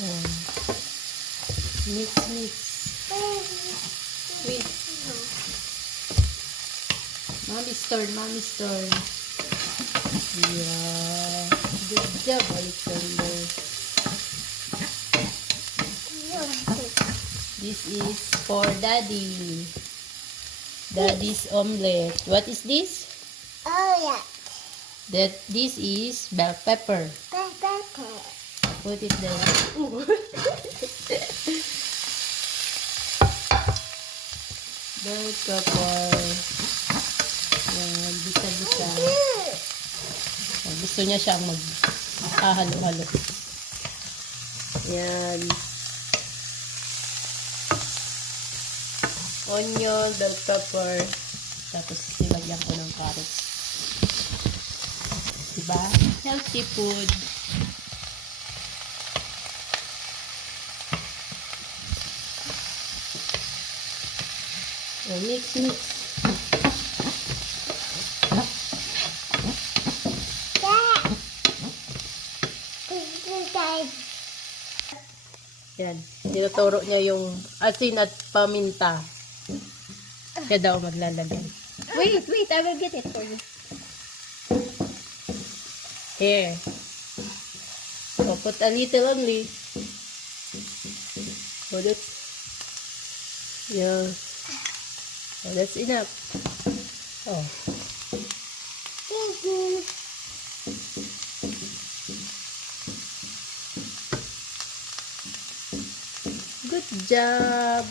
Oh. Mix, mix. Wait. Mommy's turn, mommy's turn. Yeah. Good job, Alexander. This is for Daddy. Daddy's omelette. What is this? Oh, yeah. This is bell pepper. Pepper. Put it there. Bell pepper. Yan, bisa-bisa. Gusto niya siyang mag-halo-halo. Yan. Onion, bell pepper. Tapos nilagyan ko ng carrots. Diba? Healthy food. So, mix, mix. Yan. Tinuturo niya yung asin at paminta. Kaya daw maglalagay. Wait, I will get it for you. Here. So, put a little only. So, that's, yeah. So, that's enough. Oh. Thank you. Good job.